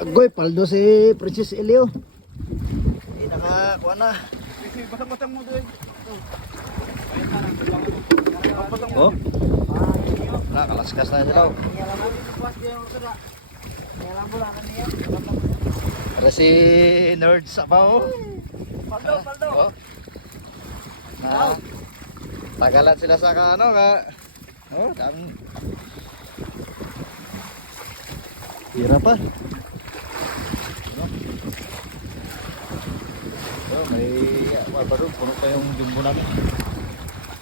Agoy, paldo si Princess Elio. Hindi nakakuha na. Batang-batang mo doon. Oh? Nakalaskas na siya daw. Para si Nerd Sabaw. Paldo. Oh. Na, tagalan sila sa ano ka. Oh, dami. Hira pa. Oh, may apa doon, puno pa yung jumbo namin.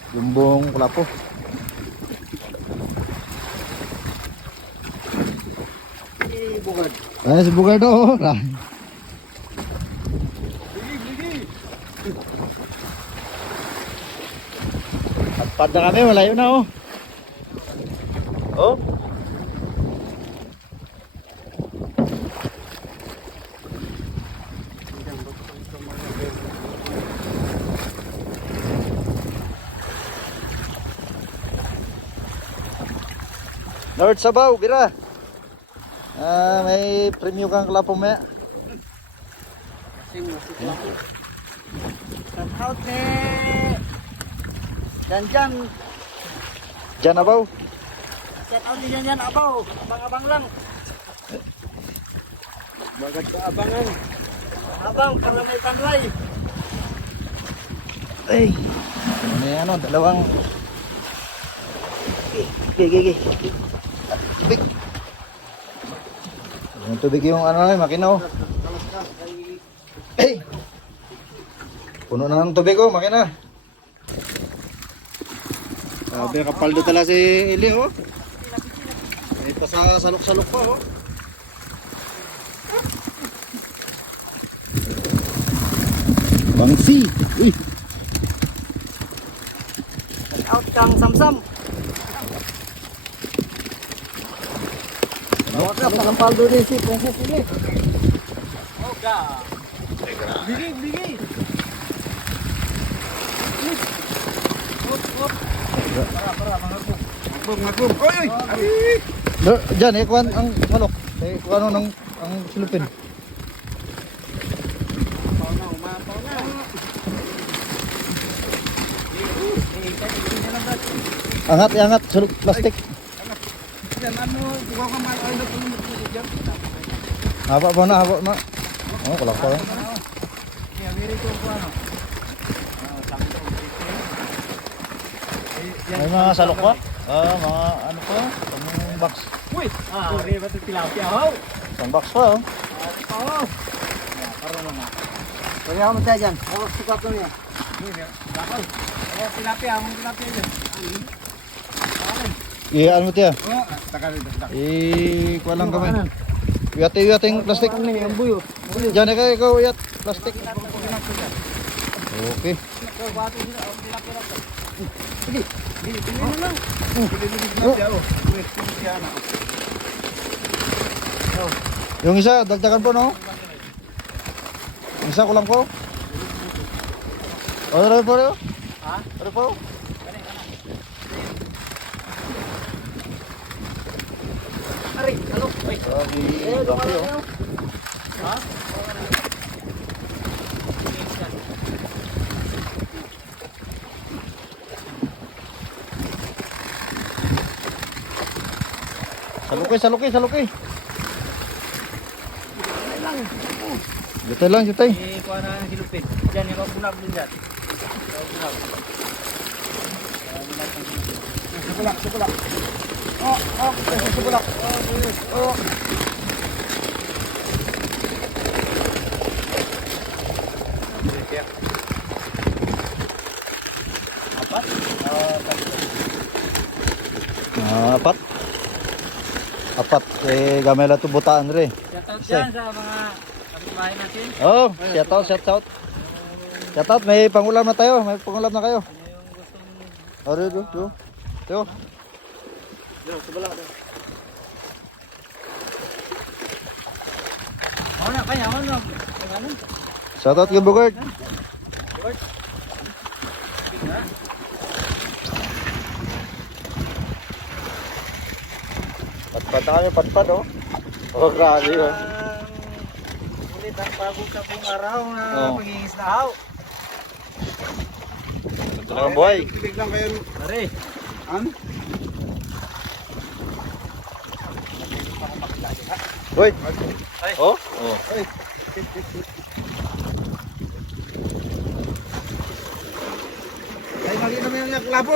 Jumbong kulapo. Bugad. Ay, si Bugard oh. Bigi. Pad na kami, malayo na oh. Oh. Nord Sabaw, bira. May premyo kang kalapo maya. Shout out ni Janjan. Diyan Abaw. Shout out ni Janjan Abaw. Abang-abang lang. Bagat ka abangan. Abang para may tanlay. Ay. May ano, dalawang Gigi. Tubig. Yung tubig yung ano na, makina oh. Ay. Puno na ng tubig oh, makina. Sabi kapaldo tala si Eli oh. May pasasalok-salok pa oh. Bangsi. Uy. Out kang Samsam. Wala pa ng paldo din si Princess ini. Oga. Bigi. Para mangagum. Oy. Diyan, ikuan ang salok. Ikuan ano ang silupin. Umapaw na. Angat, sulok plastik. Yan ano, buka ka may ay diyan. Haba na. Oh, kulak pa. Ya, very good po ano. May mga salok pa? Mga ano pa? Pang box. Uy, okay ba 'to tilapia ho? Pang box pa oh. Oo. Karon na. Kaya mo tayo dyan. Sukat ko niya. Bakal. Tilapia, among tilapia dyan. Ano mo tiya? Takal. Kuha lang kami. Uyat yung plastik. Ang buyo. Diyan ikaw uyat plastik. Okay. Sige. Bili na lang. Yung isa, dagdagan po no? Yung isa kulang po. Ano po rin? Ha? Ano po? Ari, halo. Grabe, dami oh. Ha? Saluki. Jutay lang. Kuha na ang silupin. Diyan, yung bulag din dyan. Subulak. Subulak. Apat. Gamay lang ito butaan rin. Shoutout dyan sa mga kapitbahay natin. Oh, shout out. Shout out, may pangulam na tayo. May pangulam na kayo. Ano yung gustong... Tiyo. Subulak. Ano kaya? Ano? Shout out kay Bugard. Patpat na kami, patpat oh. Oh, grabe oh. Ulit ang bagong sabong araw na Oo. pangingisdahaw. Ito lang ang buhay. Tubig lang kayo. Pare. Ano? Hoy. Ay. Oh? Oh. Ay, mali naman yung klabo.